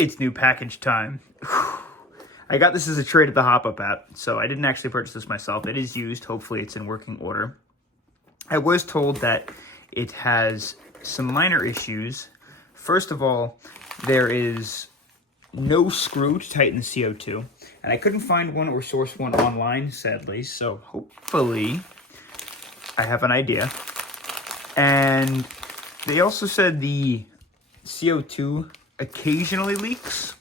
It's new package time. I got this as a trade at the Hop Up app, so I didn't actually purchase this myself. It is used. Hopefully it's in working order. I was told that it has some minor issues. First of all, there is no screw to tighten the CO2, and I couldn't find one or source one online, sadly, so hopefully I have an idea. And they also said the CO2 occasionally leaks,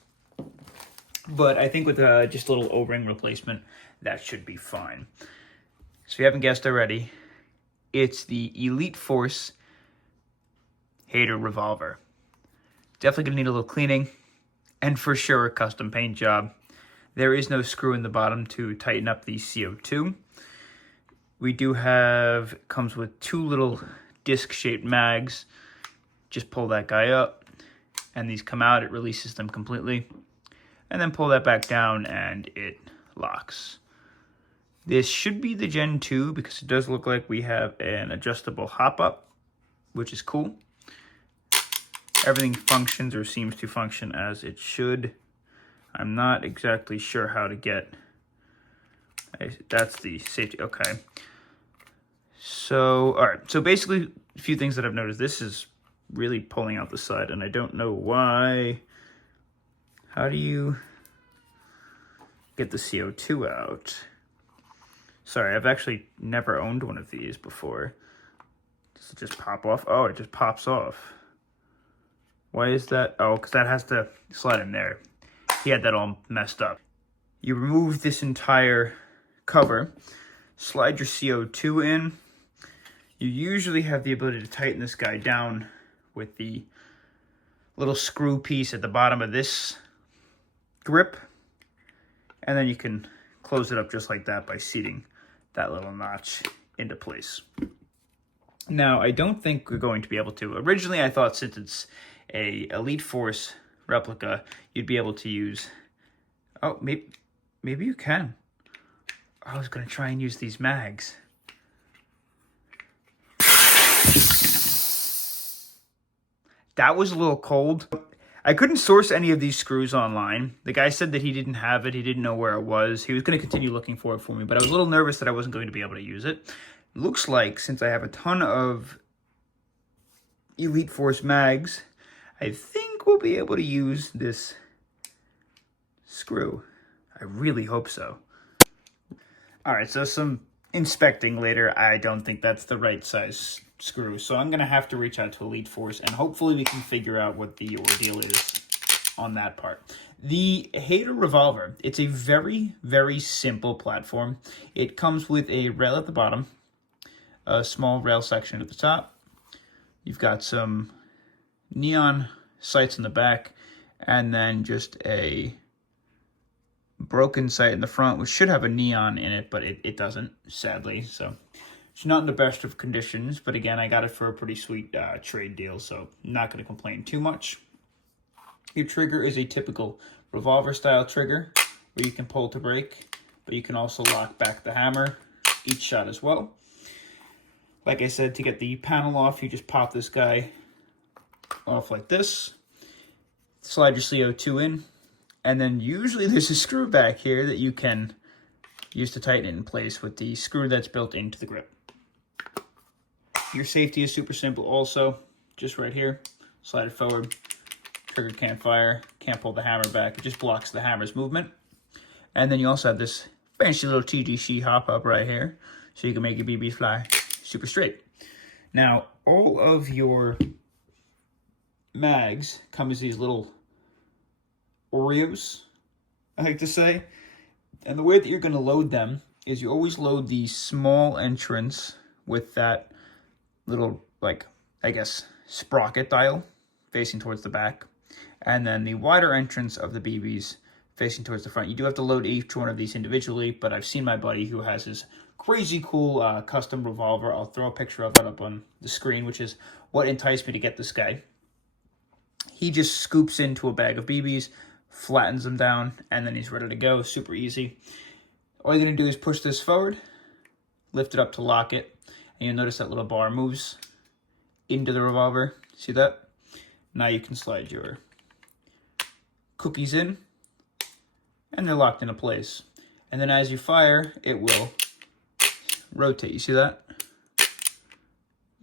but I think with just a little O-ring replacement, that should be fine. So if you haven't guessed already, it's the Elite Force H8r Revolver. Definitely gonna need a little cleaning, and for sure a custom paint job. There is no screw in the bottom to tighten up the CO2. We do have, comes with two little disc-shaped mags. Just pull that guy up, and these come out, it releases them completely. And then pull that back down, and it locks. This should be the Gen 2, because it does look like we have an adjustable hop-up, which is cool. Everything functions or seems to function as it should. I'm not exactly sure how to get... That's the safety, okay. So, all right, so basically a few things that I've noticed. This is really pulling out the side, and I don't know why. How do you get the CO2 out? Sorry, I've actually never owned one of these before. Does it just pop off? Oh, it just pops off. Why is that? Oh, because that has to slide in there. He had that all messed up. You remove this entire cover, slide your CO2 in. You usually have the ability to tighten this guy down with the little screw piece at the bottom of this grip, and then you can close it up just like that by seating that little notch into place. Now, I don't think we're going to be able to. Originally, I thought since it's a Elite Force replica, you'd be able to use... Oh, maybe you can. I was going to try and use these mags. That was a little cold. I couldn't source any of these screws online. The guy said that he didn't have it. He didn't know where it was. He was going to continue looking for it for me, but I was a little nervous that I wasn't going to be able to use it. Looks like since I have a ton of Elite Force mags, I think we'll be able to use this screw. I really hope so. All right, so some inspecting later. I don't think that's the right size screw, so I'm going to have to reach out to Elite Force, and hopefully we can figure out what the ordeal is on that part. The H8r Revolver, it's a very, very simple platform. It comes with a rail at the bottom, a small rail section at the top. You've got some neon sights in the back, and then just a broken sight in the front, which should have a neon in it, but it doesn't, sadly, so... It's not in the best of conditions, but again, I got it for a pretty sweet trade deal, so I'm not going to complain too much. Your trigger is a typical revolver-style trigger, where you can pull to break, but you can also lock back the hammer each shot as well. Like I said, to get the panel off, you just pop this guy off like this, slide your CO2 in, and then usually there's a screw back here that you can use to tighten it in place with the screw that's built into the grip. Your safety is super simple also, just right here. Slide it forward, trigger can't fire, can't pull the hammer back, it just blocks the hammer's movement. And then you also have this fancy little TGC hop-up right here, so you can make your BB fly super straight. Now, all of your mags come as these little Oreos, I like to say. And the way that you're going to load them is you always load the small entrance with that little, like, I guess, sprocket dial facing towards the back. And then the wider entrance of the BBs facing towards the front. You do have to load each one of these individually, but I've seen my buddy who has his crazy cool custom revolver. I'll throw a picture of that up on the screen, which is what enticed me to get this guy. He just scoops into a bag of BBs, flattens them down, and then he's ready to go. Super easy. All you're going to do is push this forward, lift it up to lock it, and you'll notice that little bar moves into the revolver. See that? Now you can slide your cookies in, and they're locked into place. And then as you fire, it will rotate. You see that?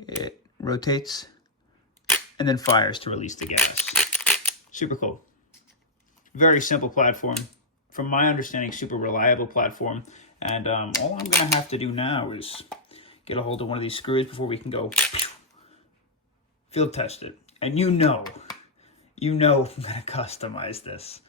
It rotates and then fires to release the gas. Super cool. Very simple platform. From my understanding, super reliable platform. And all I'm going to have to do now is get a hold of one of these screws before we can go field test it. And you know I'm going to customize this.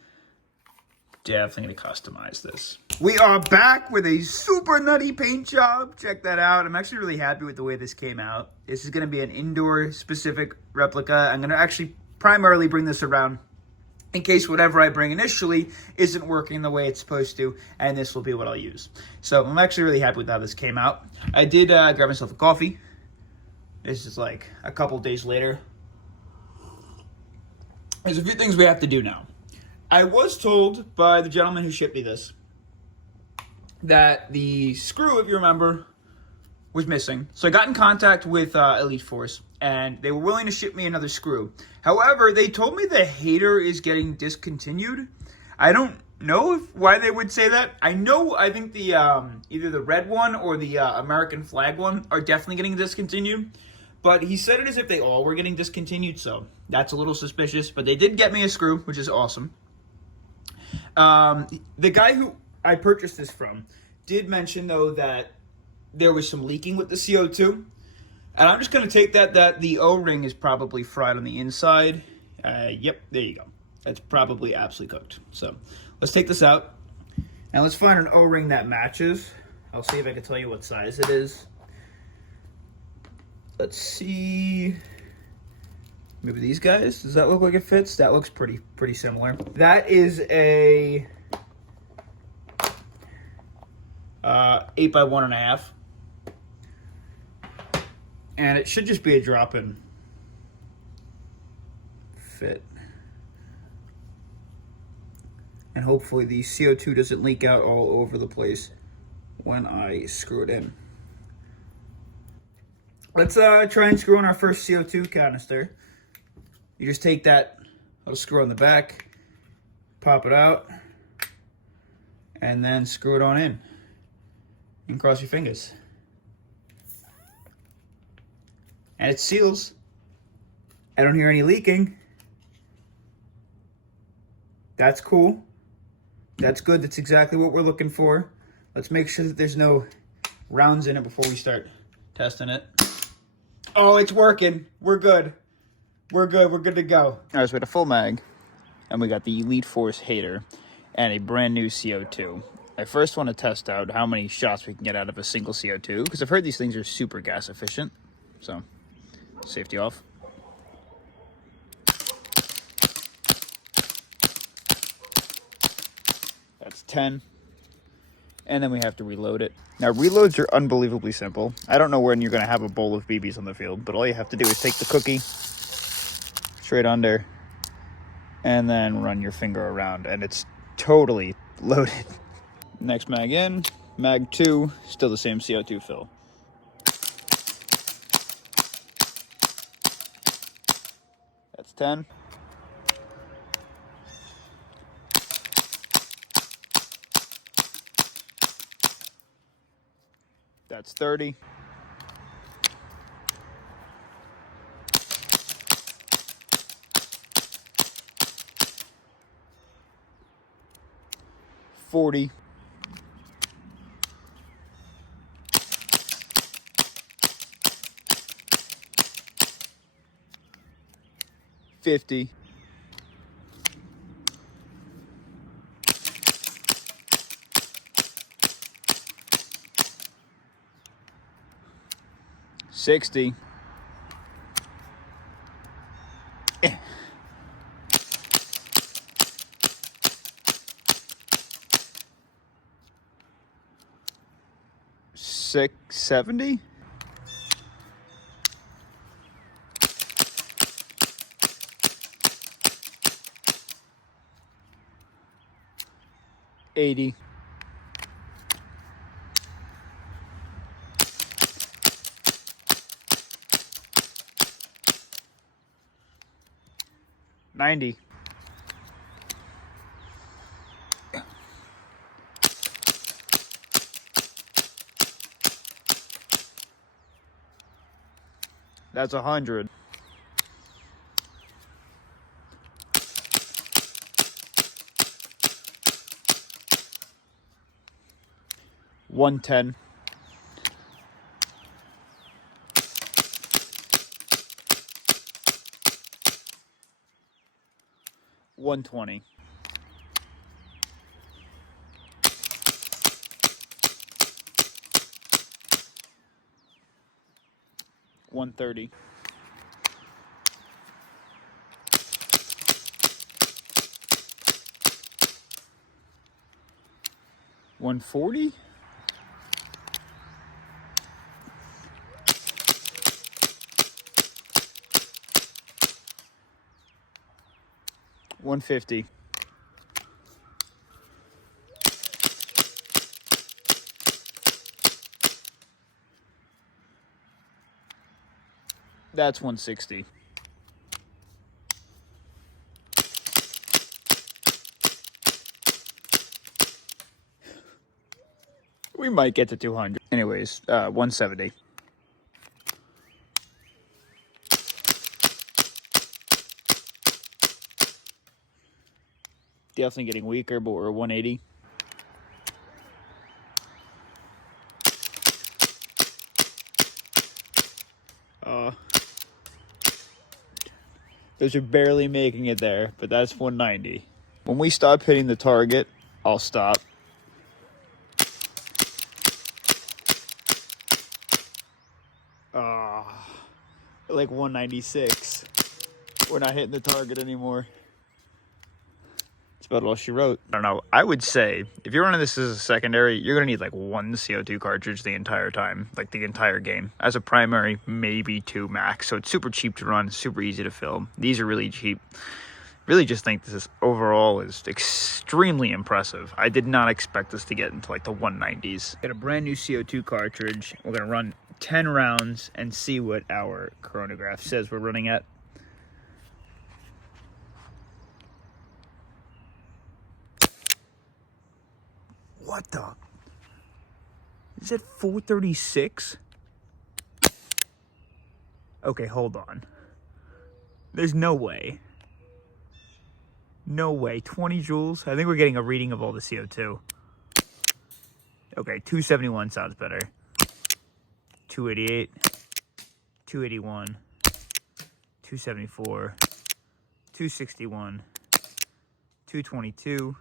Definitely going to customize this. We are back with a super nutty paint job. Check that out. I'm actually really happy with the way this came out. This is going to be an indoor specific replica. I'm going to actually primarily bring this around in case whatever I bring initially isn't working the way it's supposed to, and this will be what I'll use. So I'm actually really happy with how this came out. I did grab myself a coffee. This is like a couple days later. There's a few things we have to do now. I was told by the gentleman who shipped me this that the screw, if you remember, was missing. So I got in contact with Elite Force, and they were willing to ship me another screw. However, they told me the H8r is getting discontinued. I don't know why they would say that. I think the either the red one or the American flag one are definitely getting discontinued. But he said it as if they all were getting discontinued, so that's a little suspicious. But they did get me a screw, which is awesome. The guy who I purchased this from did mention, though, that there was some leaking with the CO2. And I'm just going to take that the O-ring is probably fried on the inside. Yep, there you go. That's probably absolutely cooked. So let's take this out. And let's find an O-ring that matches. I'll see if I can tell you what size it is. Let's see. Maybe these guys. Does that look like it fits? That looks pretty similar. That is a 8 by 1.5. And it should just be a drop-in fit. And hopefully the CO2 doesn't leak out all over the place when I screw it in. Let's try and screw in our first CO2 canister. You just take that little screw on the back, pop it out, and then screw it on in. And cross your fingers. And it seals. I don't hear any leaking. That's cool. That's good. That's exactly what we're looking for. Let's make sure that there's no rounds in it before we start testing it. Oh, it's working. We're good. We're good. We're good to go. All right, so we got a full mag, and we got the Elite Force H8r and a brand new CO2. I first want to test out how many shots we can get out of a single CO2, because I've heard these things are super gas efficient. So, safety off. That's 10. And then we have to reload it. Now, reloads are unbelievably simple. I don't know when you're going to have a bowl of BBs on the field, but all you have to do is take the cookie straight under and then run your finger around, and it's totally loaded. Next mag in, mag 2, still the same CO2 fill. That's 10. That's 30. $40. $50. $60. $670. $80. $90. That's 100. $110. $120. $130. $140. $150. That's $160. We might get to 200. Anyways, $170. Definitely getting weaker, but we're 180. Those are barely making it there, but that's 190. When we stop hitting the target, I'll stop. Like 196. We're not hitting the target anymore. That's about all she wrote. I don't know. I would say if you're running this as a secondary, you're going to need like one CO2 cartridge the entire time, like the entire game. As a primary, maybe 2 max. So it's super cheap to run, super easy to fill. These are really cheap. Really just think this overall is extremely impressive. I did not expect this to get into like the 190s. Got a brand new CO2 cartridge. We're going to run 10 rounds and see what our chronograph says we're running at. What the? Is it 436? Okay, hold on. There's no way. No way. 20 joules? I think we're getting a reading of all the CO2. Okay, 271 sounds better. 288. 281. 274. 261. 222.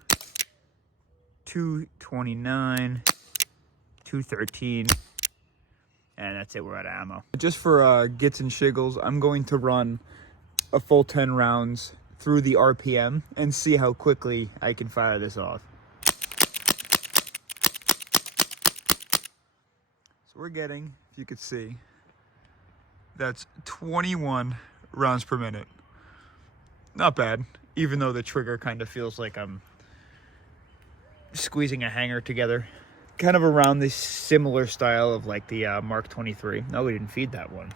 229, 213, and that's it. We're out of ammo. Just for gits and shiggles, I'm going to run a full 10 rounds through the RPM and see how quickly I can fire this off. So we're getting, if you could see, that's 21 rounds per minute. Not bad, even though the trigger kind of feels like I'm squeezing a hanger together, kind of around this similar style of like the Mark 23. No, we didn't feed that one.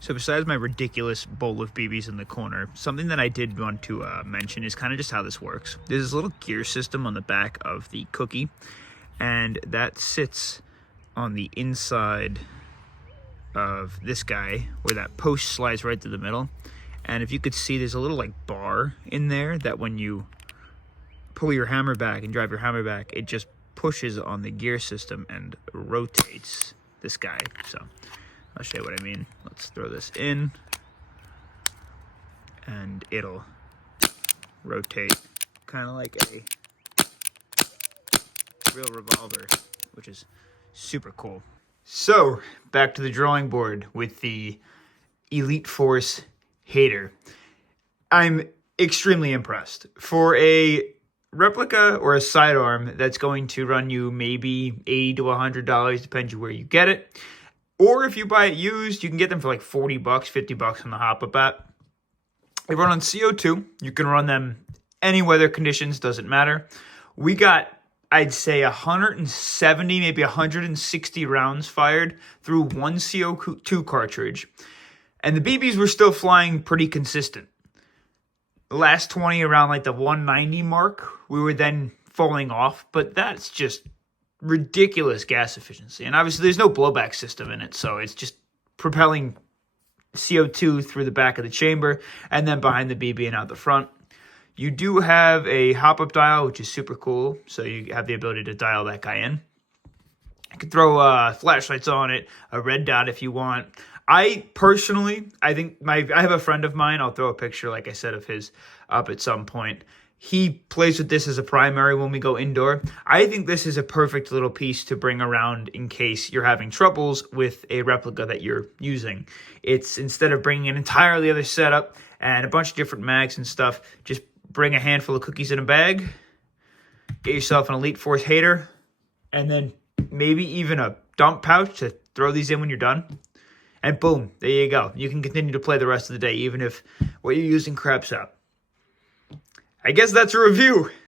So besides my ridiculous bowl of BBs in the corner, something that I did want to mention is kind of just how this works. There's this little gear system on the back of the cookie, and that sits on the inside of this guy where that post slides right to the middle. And if you could see, there's a little like bar in there that when you pull your hammer back and drive your hammer back, it just pushes on the gear system and rotates this guy. So I'll show you what I mean. Let's throw this in and it'll rotate kind of like a real revolver, which is super cool. So back to the drawing board with the Elite Force H8r. I'm extremely impressed. For a replica or a sidearm that's going to run you maybe $80 to $100, depends on where you get it. Or if you buy it used, you can get them for like $40, $50 on the hop-up app. They run on CO2. You can run them any weather conditions, doesn't matter. We got, I'd say, 170, maybe 160 rounds fired through one CO2 cartridge. And the BBs were still flying pretty consistent. The last 20 around like the 190 mark, we were then falling off, but that's just ridiculous gas efficiency. And obviously there's no blowback system in it, so it's just propelling CO2 through the back of the chamber, and then behind the BB and out the front. You do have a hop-up dial, which is super cool, so you have the ability to dial that guy in. You can throw flashlights on it, a red dot if you want. I think I have a friend of mine, I'll throw a picture, like I said, of his up at some point. He plays with this as a primary when we go indoor. I think this is a perfect little piece to bring around in case you're having troubles with a replica that you're using. It's, instead of bringing an entirely other setup and a bunch of different mags and stuff, just bring a handful of cookies in a bag, get yourself an Elite Force H8r, and then maybe even a dump pouch to throw these in when you're done. And boom, there you go. You can continue to play the rest of the day, even if what you're using craps out. I guess that's a review.